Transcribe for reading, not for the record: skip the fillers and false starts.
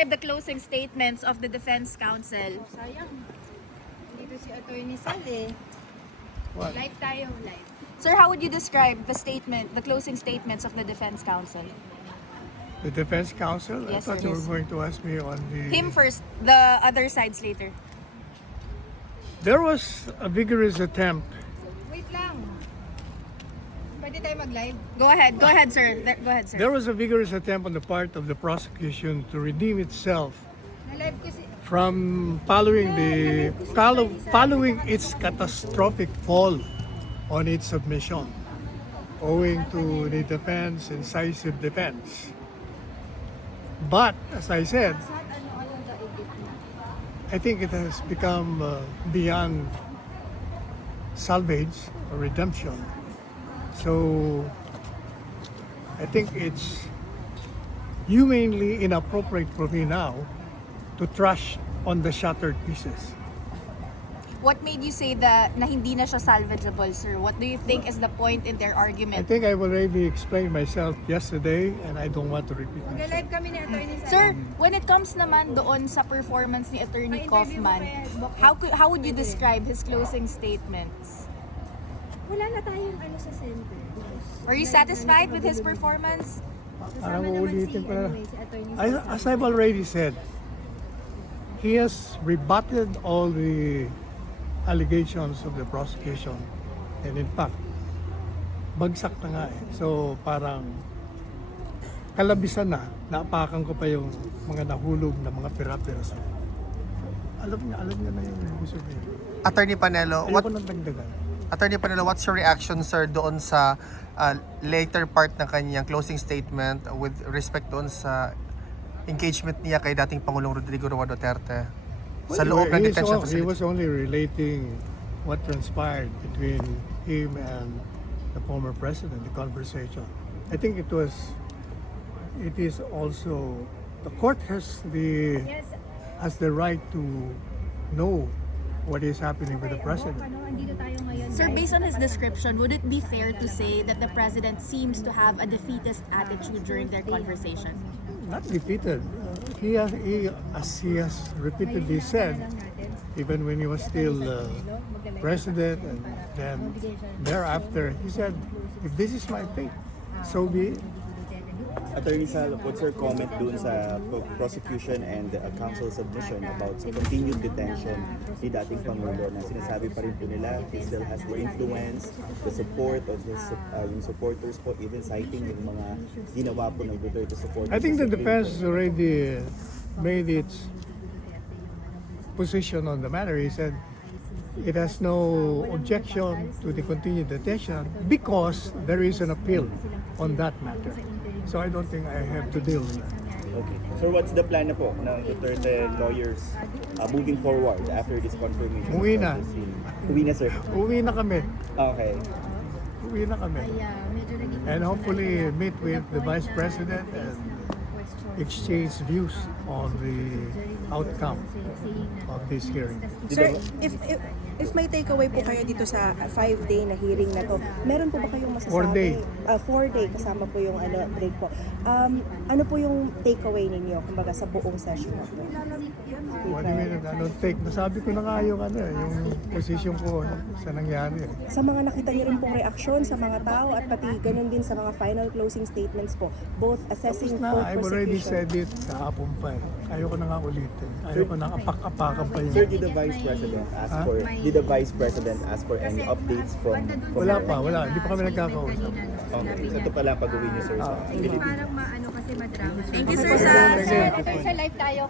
describe the closing statements of the defense counsel? Sayang. Dito si Attorney Sal eh. What? Live tayo, live. Sir, how would you describe the closing statements of the defense counsel? The defense counsel? Yes, I thought sir. you were going to ask me on the... Him first, the other sides later. There was a vigorous attempt. Wait lang. Pwede tayo mag-live? Go ahead, sir. Go ahead, sir. There was a vigorous attempt on the part of the prosecution to redeem itself Na-live ko si... from following its catastrophic fall on its submission, owing to the defense incisive defense. But as I said, Saan ano-ano daigit na? I think it has become beyond salvage or redemption. So I think it's humanly inappropriate for me now to trash on the shattered pieces. What made you say that na hindi na siya salvageable, sir? What do you think is the point in their I argument? think I've already explained myself yesterday and I don't want to repeat myself. Mag-live kami ni Attorney Sal. Sir, when it comes naman doon sa performance ni Attorney Pa-interview mo Kaufman, kaya, how would you describe his closing statements? Wala na tayong ano sa center. Were you satisfied with his performance? Parang uulitin ko na. Si Attorney As I've already said, he has rebutted all the allegations of the prosecution. And in fact, bagsak na nga eh. So parang kalabisan na, naapakan ko pa yung mga nahulog na mga pira-pira sa. Alam niya na yung gusto niya. Attorney Panelo, Ayoko nang dagdagan. what's your reaction, sir, doon sa later part ng kanyang closing statement with respect doon sa engagement niya kay dating Pangulong Rodrigo Roa Duterte sa loob ng detention He facility? was only relating what transpired between him and the former president, the conversation. I think it is also, the court has the right to know what is happening with the president. Ano, andito tayo ngayon. Sir, based on his description, would it be fair to say that the president seems to have a defeatist attitude during their conversation? Not defeated. As he has repeatedly said, even when he was still president, and then thereafter, he said, if this is my fate, so be it. Attorney Sal, what's your comment dun sa prosecution and counsel submission about sa continued detention ni dating Pangulo na sinasabi pa rin po nila he still has the influence, the support of his yung supporters po, even citing yung mga ginawa po ng Duterte supporters. I think the sa Supreme defense Court. has already made its position on the matter. He said it has no objection to the continued detention because there is an appeal on that matter. So I don't think I have to deal with that. Okay. So what's the plan na po ng Duterte lawyers moving forward after this confirmation? Uwi na. Uwi na, sir. Uwi na kami. Okay. Uwi na kami. medyo naging And hopefully meet with the Vice President and exchange views on the outcome of this hearing. Sir, if may takeaway po kayo dito sa 5-day na hearing na to, meron po ba kayong masasabi? 4-day. 4-day kasama po yung break po. Ano po yung takeaway ninyo kumbaga sa buong session na po? What do you mean? Take? Nasabi ko na nga yung yung position ko sa nangyari. Sa mga nakita niyo rin pong reaksyon sa mga tao at pati ganun din sa mga final closing statements po, both assessing Na, for I've already prosecution. said it kahapon pa eh. Ayoko na nga ulitin. Ayoko na apak-apakan pa Sir, yun. did the Vice President ask Huh? for any updates from Wala. Hindi pa kami nagkakausap. Okay. So ito pala pag-uwi niyo, sir, sa Philippines. Parang maano kasi madrama. Thank you, sir, sa Sir, live tayo.